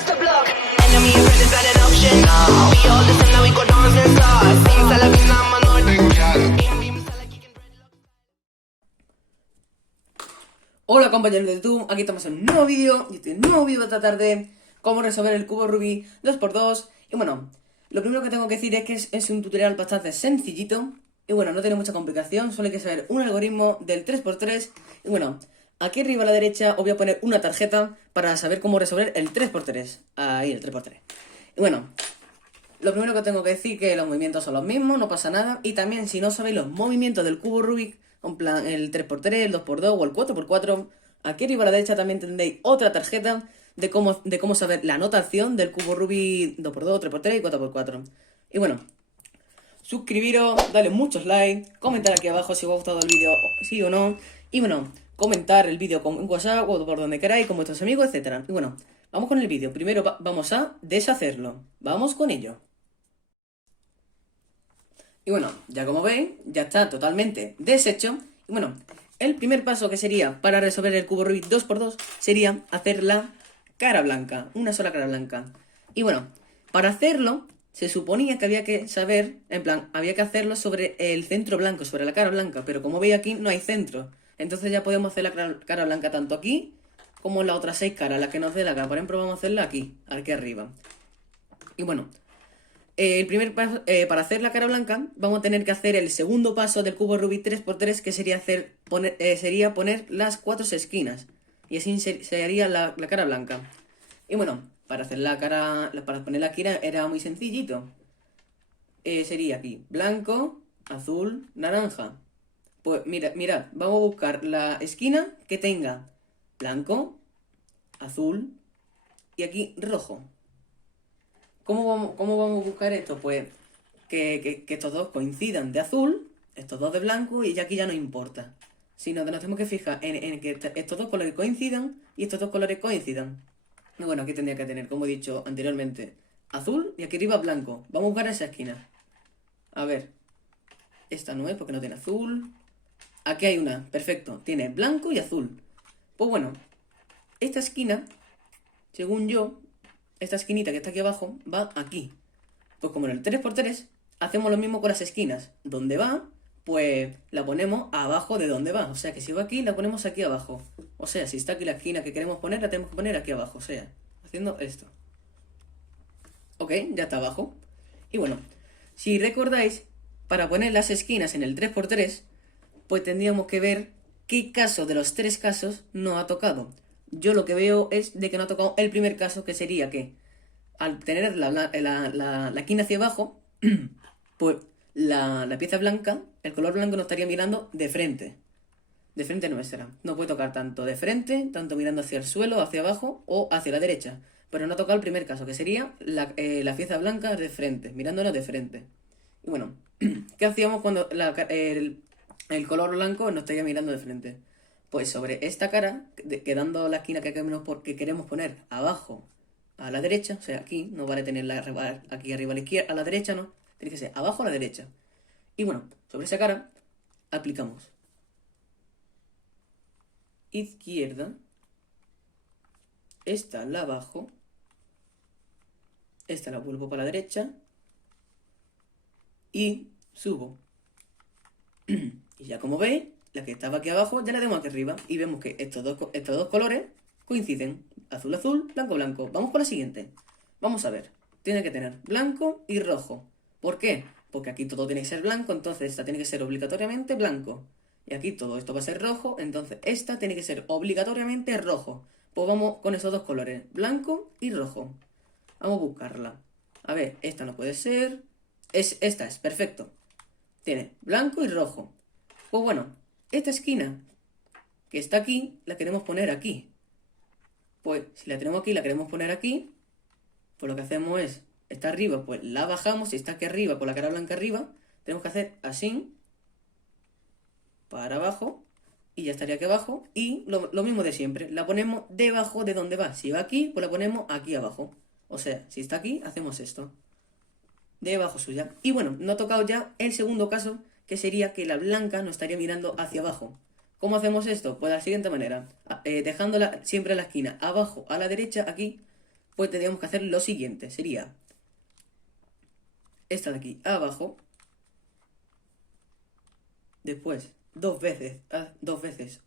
across the block. Enemy and friend is not an option. No. We all listen now, we go dance and start. Sing Salavina, man, Hola compañeros de YouTube, aquí estamos en un nuevo vídeo. Y este nuevo vídeo va a tratar de cómo resolver el cubo Rubik 2x2. Y bueno, lo primero que tengo que decir es que es un tutorial bastante sencillito. Y bueno, no tiene mucha complicación, solo hay que saber un algoritmo del 3x3. Y bueno, aquí arriba a la derecha os voy a poner una tarjeta para saber cómo resolver el 3x3. Ahí, el 3x3. Y bueno, lo primero que tengo que decir es que los movimientos son los mismos, no pasa nada. Y también si no sabéis los movimientos del cubo Rubik, en plan el 3x3, el 2x2 o el 4x4, aquí arriba a la derecha también tendréis otra tarjeta de cómo saber la notación del cubo Rubik 2x2, 3x3 y 4x4. Y bueno, suscribiros, darle muchos likes, comentar aquí abajo si os ha gustado el vídeo, sí o no. Y bueno, comentar el vídeo con WhatsApp o por donde queráis, con vuestros amigos, etc. Y bueno, vamos con el vídeo. Primero vamos a deshacerlo. Vamos con ello. Y bueno, ya como veis, ya está totalmente deshecho. Y bueno, el primer paso que sería para resolver el cubo Rubik 2x2 sería hacer la cara blanca, una sola cara blanca. Y bueno, para hacerlo se suponía que había que saber, en plan, había que hacerlo sobre el centro blanco, sobre la cara blanca. Pero como veis aquí no hay centro. Entonces ya podemos hacer la cara blanca tanto aquí como en las otras 6 caras, las que nos dé la cara. Por ejemplo, vamos a hacerla aquí arriba. Y bueno, el primer paso, para hacer la cara blanca, vamos a tener que hacer el segundo paso del cubo Rubik 3x3, que sería poner las 4 esquinas. Y así se haría la cara blanca. Y bueno, para hacer la cara, para poner la esquina era muy sencillito. Sería aquí, blanco, azul, naranja. Pues mirad, vamos a buscar la esquina que tenga blanco, azul y aquí rojo. ¿Cómo vamos a buscar esto? Pues que estos dos coincidan de azul, estos dos de blanco y ya aquí ya no importa. Sino que nos tenemos que fijar en que estos dos colores coincidan y estos dos colores coincidan. Y bueno, aquí tendría que tener, como he dicho anteriormente, azul y aquí arriba blanco. Vamos a buscar esa esquina. A ver, esta no es porque no tiene azul. Aquí hay una, perfecto, tiene blanco y azul. Pues bueno, esta esquina, según yo, esta esquinita que está aquí abajo va aquí. Pues como en el 3x3 hacemos lo mismo con las esquinas. Donde va, pues la ponemos abajo de donde va. O sea que si va aquí, la ponemos aquí abajo. O sea, si está aquí la esquina que queremos poner, la tenemos que poner aquí abajo. O sea, haciendo esto. Ok, ya está abajo. Y bueno, si recordáis, para poner las esquinas en el 3x3, pues tendríamos que ver qué caso de los 3 casos nos ha tocado. Yo lo que veo es de que no ha tocado el primer caso, que sería que al tener la esquina hacia abajo, pues la pieza blanca, el color blanco nos estaría mirando de frente. De frente nuestra. No puede tocar tanto de frente, tanto mirando hacia el suelo, hacia abajo o hacia la derecha. Pero no ha tocado el primer caso, que sería la pieza blanca de frente, mirándonos de frente. Y bueno, ¿qué hacíamos cuando el color blanco nos estaría mirando de frente? Pues sobre esta cara, quedando la esquina que queremos poner abajo a la derecha, o sea, aquí, no vale tenerla aquí arriba a la izquierda, a la derecha, no, tiene que ser abajo a la derecha. Y bueno, sobre esa cara, aplicamos izquierda, esta la bajo, esta la vuelvo para la derecha y subo. Y ya como veis, la que estaba aquí abajo ya la tenemos aquí arriba. Y vemos que estos dos colores coinciden. Azul, azul, blanco, blanco. Vamos con la siguiente. Vamos a ver. Tiene que tener blanco y rojo. ¿Por qué? Porque aquí todo tiene que ser blanco, entonces esta tiene que ser obligatoriamente blanco. Y aquí todo esto va a ser rojo, entonces esta tiene que ser obligatoriamente rojo. Pues vamos con esos dos colores, blanco y rojo. Vamos a buscarla. A ver, esta no puede ser. Esta es, perfecto. Tiene blanco y rojo. Pues bueno, esta esquina que está aquí, la queremos poner aquí. Pues si la tenemos aquí, la queremos poner aquí, pues lo que hacemos es, está arriba, pues la bajamos. Si está aquí arriba, con la cara blanca arriba, tenemos que hacer así, para abajo, y ya estaría aquí abajo. Y lo mismo de siempre, la ponemos debajo de donde va. Si va aquí, pues la ponemos aquí abajo. O sea, si está aquí, hacemos esto, debajo suya. Y bueno, no ha tocado ya el segundo caso, que sería que la blanca nos estaría mirando hacia abajo. ¿Cómo hacemos esto? Pues de la siguiente manera, dejándola siempre a la esquina abajo a la derecha aquí, pues tendríamos que hacer lo siguiente. Sería esta de aquí abajo. Después dos veces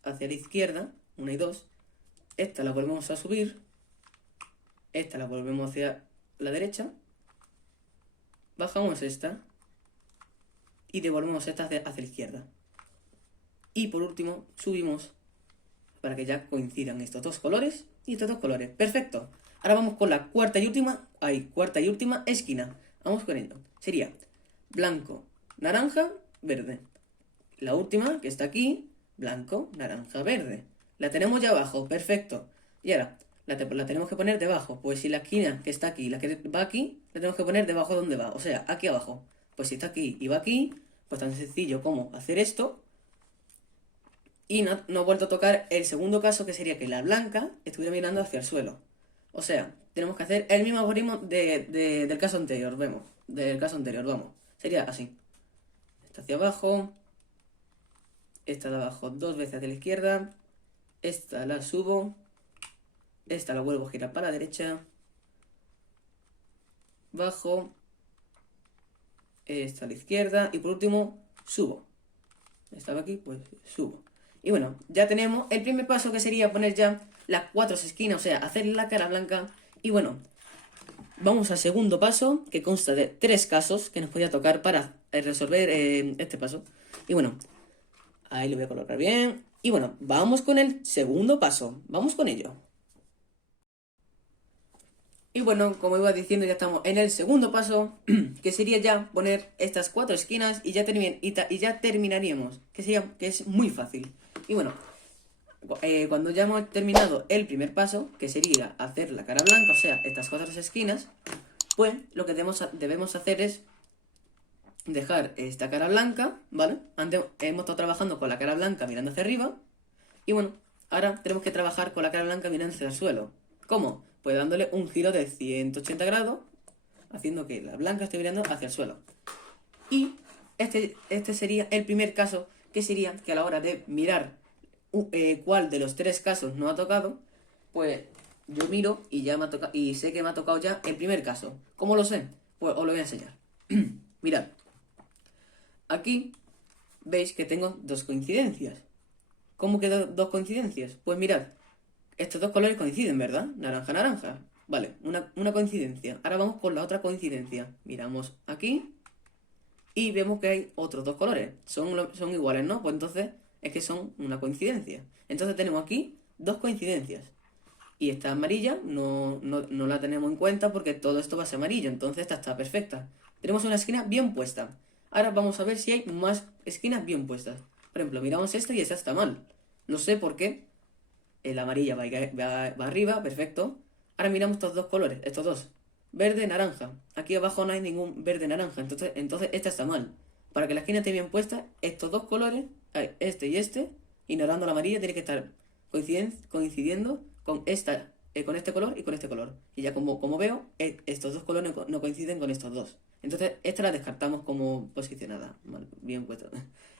hacia la izquierda. 1 y 2. Esta la volvemos a subir. Esta la volvemos hacia la derecha. Bajamos esta. Y devolvemos esta hacia la izquierda. Y por último subimos para que ya coincidan estos dos colores y estos dos colores. Perfecto. Ahora vamos con la cuarta y última. Cuarta y última esquina. Vamos con ello. Sería blanco, naranja, verde. La última que está aquí, blanco, naranja, verde. La tenemos ya abajo. Perfecto. Y ahora la tenemos que poner debajo. Pues si la esquina que está aquí, la que va aquí, la tenemos que poner debajo donde va. O sea, aquí abajo. Pues si está aquí y va aquí, pues tan sencillo como hacer esto. Y no he vuelto a tocar el segundo caso, que sería que la blanca estuviera mirando hacia el suelo. O sea, tenemos que hacer el mismo algoritmo del caso anterior. Vamos. Sería así. Esta hacia abajo. Esta de abajo dos veces hacia la izquierda. Esta la subo. Esta la vuelvo a girar para la derecha. Bajo. Esta a la izquierda. Y por último, subo. Estaba aquí, pues subo. Y bueno, ya tenemos el primer paso, que sería poner ya las 4 esquinas, o sea, hacer la cara blanca. Y bueno, vamos al segundo paso, que consta de 3 casos que nos podía tocar para resolver este paso. Y bueno, ahí lo voy a colocar bien. Y bueno, vamos con el segundo paso. Vamos con ello. Y bueno, como iba diciendo, ya estamos en el segundo paso, que sería ya poner estas 4 esquinas y ya, terminaríamos, que es muy fácil. Y bueno, cuando ya hemos terminado el primer paso, que sería hacer la cara blanca, o sea, estas 4 esquinas, pues lo que debemos hacer es dejar esta cara blanca, ¿vale? Antes hemos estado trabajando con la cara blanca mirando hacia arriba, y bueno, ahora tenemos que trabajar con la cara blanca mirando hacia el suelo. ¿Cómo? Pues dándole un giro de 180 grados, haciendo que la blanca esté mirando hacia el suelo. Y este sería el primer caso, que sería que a la hora de mirar cuál de los 3 casos no ha tocado, pues yo miro y ya me ha tocado, y sé que me ha tocado ya el primer caso. ¿Cómo lo sé? Pues os lo voy a enseñar. Mirad. Aquí veis que tengo 2 coincidencias. ¿Cómo quedan 2 coincidencias? Pues mirad. Estos 2 colores coinciden, ¿verdad? Naranja, naranja. Vale, una coincidencia. Ahora vamos con la otra coincidencia. Miramos aquí y vemos que hay otros 2 colores. Son iguales, ¿no? Pues entonces es que son una coincidencia. Entonces tenemos aquí 2 coincidencias. Y esta amarilla no la tenemos en cuenta porque todo esto va a ser amarillo. Entonces esta está perfecta. Tenemos una esquina bien puesta. Ahora vamos a ver si hay más esquinas bien puestas. Por ejemplo, miramos esta y esta está mal. No sé por qué. La amarilla va arriba, perfecto. Ahora miramos estos 2 colores, estos 2. Verde, naranja. Aquí abajo no hay ningún verde, naranja. Entonces esta está mal. Para que la esquina esté bien puesta, estos 2 colores, este y este, ignorando la amarilla, tiene que estar coincidiendo con con este color y con este color. Y ya como veo, estos 2 colores no coinciden con estos 2. Entonces esta la descartamos como posicionada. Bien puesta.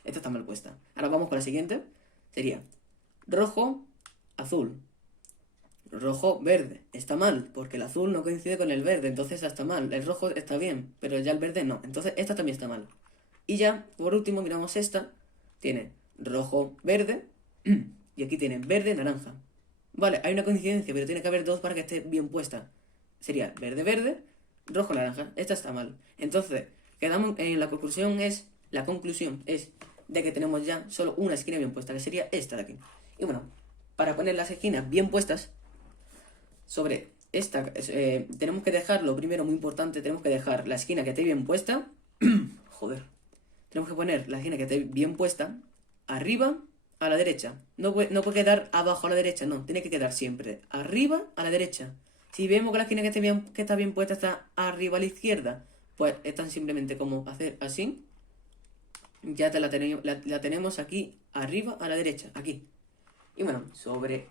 Esta está mal puesta. Ahora vamos con la siguiente. Sería rojo, azul. Rojo, verde. Está mal, porque el azul no coincide con el verde, entonces está mal. El rojo está bien, pero ya el verde no. Entonces esta también está mal. Y ya, por último, miramos esta. Tiene rojo, verde. Y aquí tiene verde, naranja. Vale, hay una coincidencia, pero tiene que haber 2 para que esté bien puesta. Sería verde, verde, rojo, naranja. Esta está mal. Entonces, quedamos en la conclusión es de que tenemos ya solo una esquina bien puesta, que sería esta de aquí. Y bueno, para poner las esquinas bien puestas sobre esta, tenemos que dejar, lo primero muy importante, tenemos que dejar la esquina que esté bien puesta. Joder. Tenemos que poner la esquina que esté bien puesta arriba a la derecha. No puede quedar abajo a la derecha, no. Tiene que quedar siempre arriba a la derecha. Si vemos que la esquina que está bien puesta está arriba a la izquierda, pues es tan simplemente como hacer así. Ya la tenemos aquí arriba a la derecha, aquí. Y bueno, sobre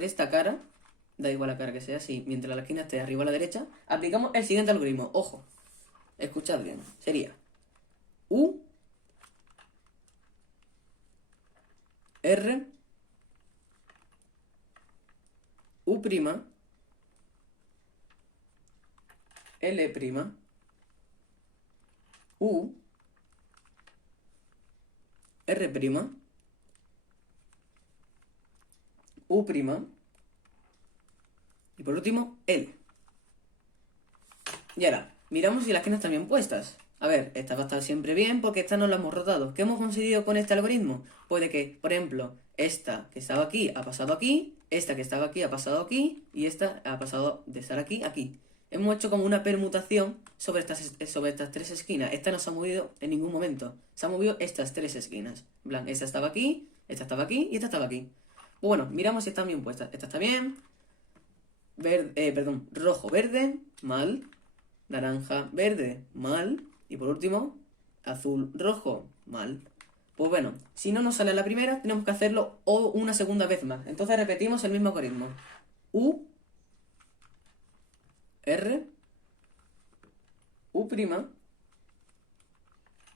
esta cara, da igual la cara que sea, si mientras la esquina esté arriba a la derecha, aplicamos el siguiente algoritmo. Ojo, escuchad bien. Sería U, R, U', L', U, R', U', y por último, L. Y ahora, miramos si las esquinas están bien puestas. A ver, esta va a estar siempre bien porque esta no la hemos rotado. ¿Qué hemos conseguido con este algoritmo? Puede que, por ejemplo, esta que estaba aquí ha pasado aquí, esta que estaba aquí ha pasado aquí, y esta ha pasado de estar aquí a aquí. Hemos hecho como una permutación sobre estas tres esquinas. Esta no se ha movido en ningún momento. Se han movido estas tres esquinas. En plan, esta estaba aquí y esta estaba aquí. Bueno, miramos si están bien puestas. Esta está bien. Rojo, verde, mal. Naranja, verde, mal. Y por último, azul, rojo, mal. Pues bueno, si no nos sale a la primera, tenemos que hacerlo una segunda vez más. Entonces repetimos el mismo algoritmo. U, R, U',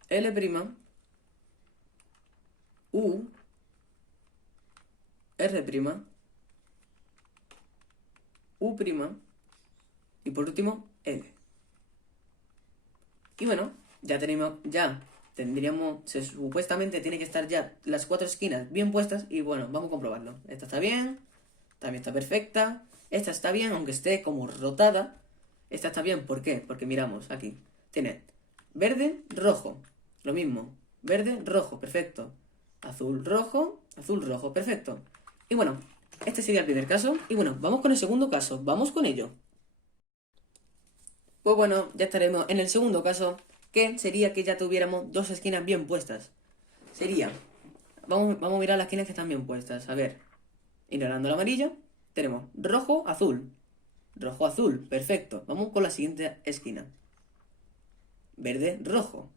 L', U, R', U', y por último, L. Y bueno, supuestamente tiene que estar ya las cuatro esquinas bien puestas y bueno, vamos a comprobarlo. Esta está bien, también está perfecta, esta está bien, aunque esté como rotada. Esta está bien, ¿por qué? Porque miramos aquí, tiene verde, rojo, lo mismo, verde, rojo, perfecto, azul, rojo, perfecto. Y bueno, este sería el primer caso, y bueno, vamos con el segundo caso, vamos con ello. Pues bueno, ya estaremos en el segundo caso, que sería que ya tuviéramos dos esquinas bien puestas. Sería, vamos a mirar las esquinas que están bien puestas. A ver, ignorando el amarillo, tenemos rojo, azul, perfecto. Vamos con la siguiente esquina. Verde, rojo,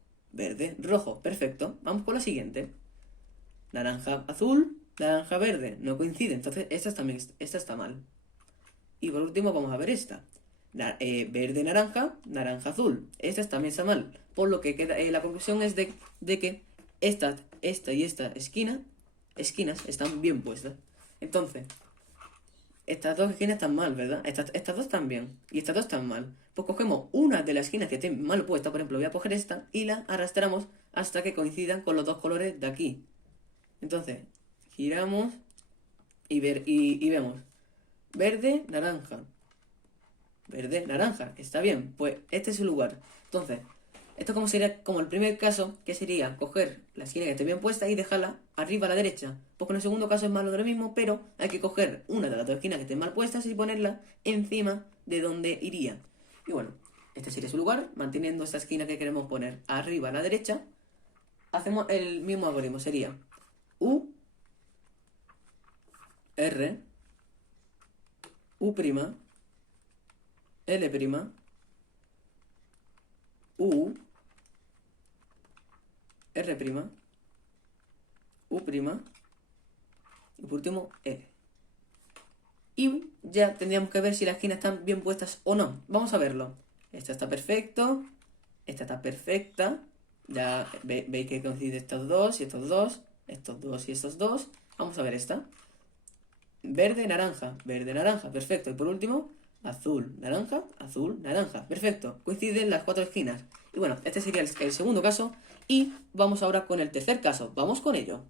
perfecto. Vamos con la siguiente. Naranja, azul, naranja, verde, no coincide, entonces esta está mal. Y por último vamos a ver esta. Verde, naranja, naranja, azul. Esta también está mal. Por lo que queda, la conclusión es de que esta y esta esquinas están bien puestas. Entonces, estas dos esquinas están mal, ¿verdad? Estas dos están bien. Y estas dos están mal. Pues cogemos una de las esquinas que estén mal puestas. Por ejemplo, voy a coger esta y la arrastramos hasta que coincidan con los dos colores de aquí. Entonces, giramos y vemos. Verde, naranja. Verde, naranja, está bien, pues este es su lugar. Entonces, esto como sería como el primer caso, que sería coger la esquina que esté bien puesta y dejarla arriba a la derecha. Pues con el segundo caso es más lo mismo, pero hay que coger una de las dos esquinas que estén mal puestas y ponerla encima de donde iría. Y bueno, este sería su lugar, manteniendo esta esquina que queremos poner arriba a la derecha. Hacemos el mismo algoritmo, sería U, R, U', L', U, R', U', y por último L. Y ya tendríamos que ver si las esquinas están bien puestas o no. Vamos a verlo. Esta está perfecto, esta está perfecta. Ya veis que coincide estos dos y estos dos, estos dos y estos dos. Vamos a ver esta. Verde, naranja, perfecto. Y por último, azul, naranja, perfecto. Coinciden las cuatro esquinas. Y bueno, este sería el segundo caso. Y vamos ahora con el tercer caso. Vamos con ello.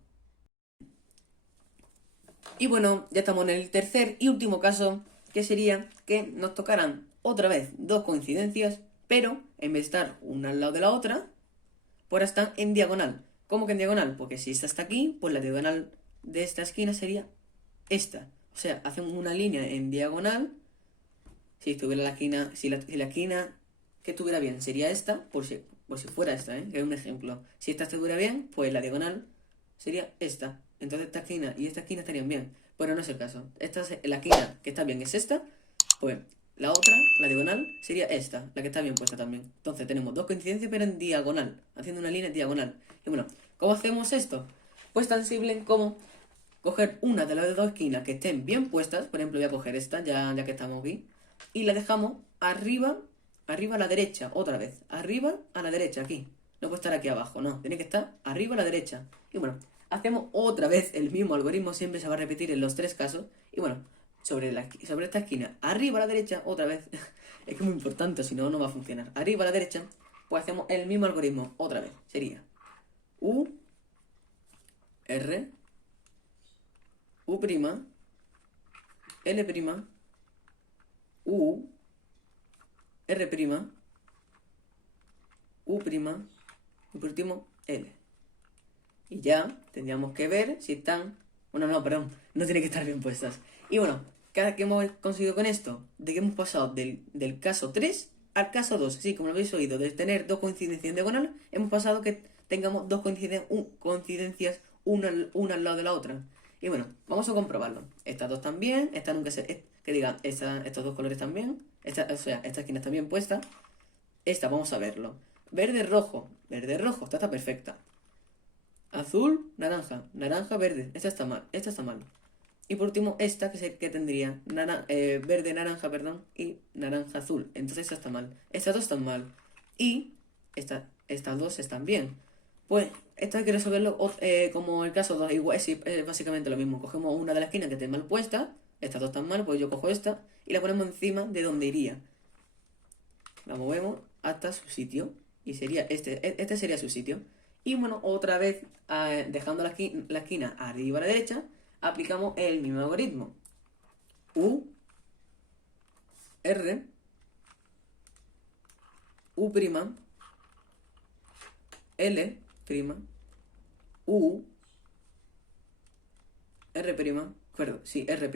Y bueno, ya estamos en el tercer y último caso, que sería que nos tocaran otra vez dos coincidencias, pero en vez de estar una al lado de la otra, pues están en diagonal. ¿Cómo que en diagonal? Porque si esta está aquí, pues la diagonal de esta esquina sería esta. O sea, hacen una línea en diagonal. Si estuviera la esquina, si la esquina que estuviera bien sería esta, por si fuera esta, que es un ejemplo. Si esta estuviera bien, pues la diagonal sería esta. Entonces esta esquina y esta esquina estarían bien. Pero no es el caso. La esquina que está bien es esta, pues la otra, la diagonal, sería esta, la que está bien puesta también. Entonces tenemos dos coincidencias pero en diagonal, haciendo una línea en diagonal. Y bueno, ¿cómo hacemos esto? Pues tan simple como coger una de las dos esquinas que estén bien puestas. Por ejemplo, voy a coger esta, ya que estamos aquí, y la dejamos arriba a la derecha, otra vez. Arriba a la derecha, aquí. No puede estar aquí abajo, no. Tiene que estar arriba a la derecha. Y bueno, hacemos otra vez el mismo algoritmo, siempre se va a repetir en los tres casos. Y bueno, sobre esta esquina, arriba a la derecha, otra vez, es que es muy importante, si no, no va a funcionar. Arriba a la derecha, pues hacemos el mismo algoritmo, otra vez. Sería U, R, U', L', U, R', U', y por último, L. Y ya tendríamos que ver si están... Bueno, no, perdón, no tiene que estar bien puestas. Y bueno, ¿qué hemos conseguido con esto? De que hemos pasado del caso 3 al caso 2. Sí, como lo habéis oído, de tener dos coincidencias en diagonal, hemos pasado que tengamos dos coincidencias una al lado de la otra. Y bueno, vamos a comprobarlo. Estas dos también, esta nunca se... Que diga, estos dos colores también. Esta esquina está bien puesta. Esta, vamos a verlo. Verde, rojo, esta está perfecta. Azul, naranja, verde, esta está mal. Y por último, esta que tendría verde, naranja, perdón, y naranja, azul. Entonces esta está mal. Estas dos están mal. Y estas dos están bien. Pues esto hay que resolverlo como el caso 2. Igual, es básicamente lo mismo. Cogemos una de las esquinas que esté mal puesta. Estas dos están mal, pues yo cojo esta y la ponemos encima de donde iría. La movemos hasta su sitio. Y sería este sería su sitio. Y bueno, otra vez, dejando la esquina arriba a la derecha, aplicamos el mismo algoritmo. U, R, U', L', U, R', acuerdo, sí, R',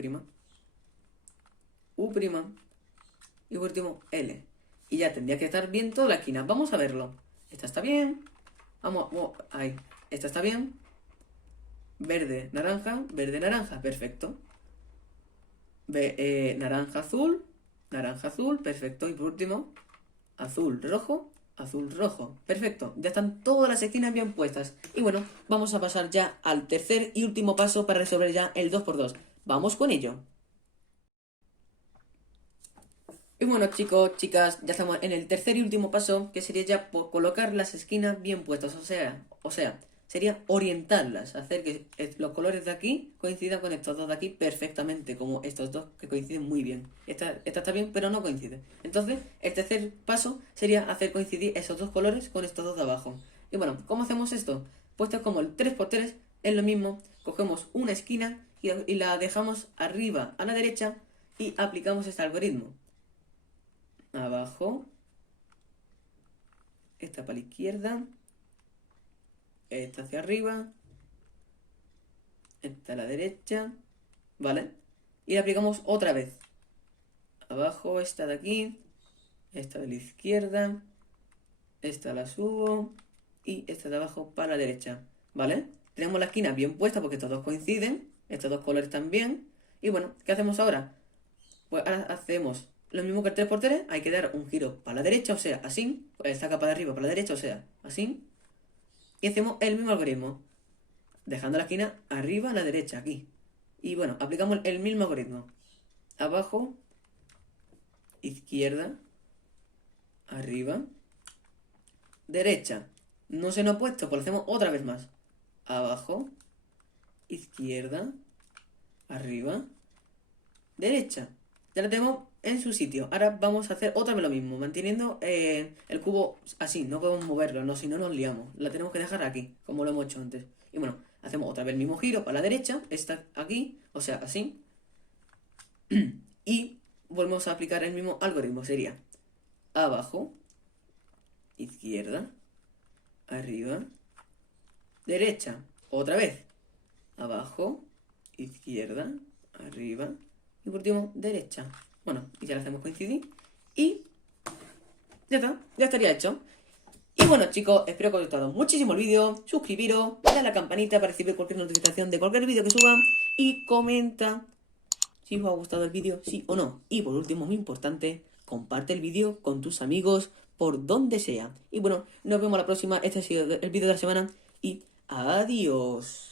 U', y por último L. Y ya tendría que estar bien toda la esquina. Vamos a verlo. Esta está bien. Ahí. Esta está bien. Verde, naranja, perfecto. Naranja, azul, perfecto. Y por último, azul, rojo, perfecto. Ya están todas las esquinas bien puestas. Y bueno, vamos a pasar ya al tercer y último paso para resolver ya el 2×2. Vamos con ello. Y bueno, chicos, chicas, ya estamos en el tercer y último paso, que sería ya colocar las esquinas bien puestas, o sea, sería orientarlas, hacer que los colores de aquí coincidan con estos dos de aquí perfectamente, como estos dos que coinciden muy bien. Esta está bien, pero no coincide. Entonces, el tercer paso sería hacer coincidir esos dos colores con estos dos de abajo. Y bueno, ¿cómo hacemos esto? Pues esto es como el 3×3, es lo mismo, cogemos una esquina y la dejamos arriba a la derecha y aplicamos este algoritmo. Abajo, esta para la izquierda, esta hacia arriba, esta a la derecha, ¿vale? Y la aplicamos otra vez. Abajo, esta de aquí, esta de la izquierda, esta la subo y esta de abajo para la derecha, ¿vale? Tenemos la esquina bien puesta porque estos dos coinciden, estos dos colores también. Y bueno, ¿qué hacemos ahora? Pues ahora hacemos lo mismo que el 3×3, hay que dar un giro para la derecha, o sea, así. Esta capa de arriba para la derecha, o sea, así. Y hacemos el mismo algoritmo, dejando la esquina arriba a la derecha, aquí. Y bueno, aplicamos el mismo algoritmo. Abajo, izquierda, arriba, derecha. No se nos ha puesto, pues lo hacemos otra vez más. Abajo, izquierda, arriba, derecha. Ya lo tenemos en su sitio. Ahora vamos a hacer otra vez lo mismo, manteniendo el cubo así. No podemos moverlo, no, si no nos liamos. La tenemos que dejar aquí, como lo hemos hecho antes. Y bueno, hacemos otra vez el mismo giro para la derecha. Esta aquí, o sea, así. Y volvemos a aplicar el mismo algoritmo. Sería abajo, izquierda, arriba, derecha. Otra vez. Abajo, izquierda, arriba y por último derecha. Bueno, y ya lo hacemos coincidir y ya está, ya estaría hecho. Y bueno, chicos, espero que os haya gustado muchísimo el vídeo. Suscribiros, dale a la campanita para recibir cualquier notificación de cualquier vídeo que suba y comenta si os ha gustado el vídeo, sí o no. Y por último, muy importante, comparte el vídeo con tus amigos por donde sea. Y bueno, nos vemos la próxima. Este ha sido el vídeo de la semana y adiós.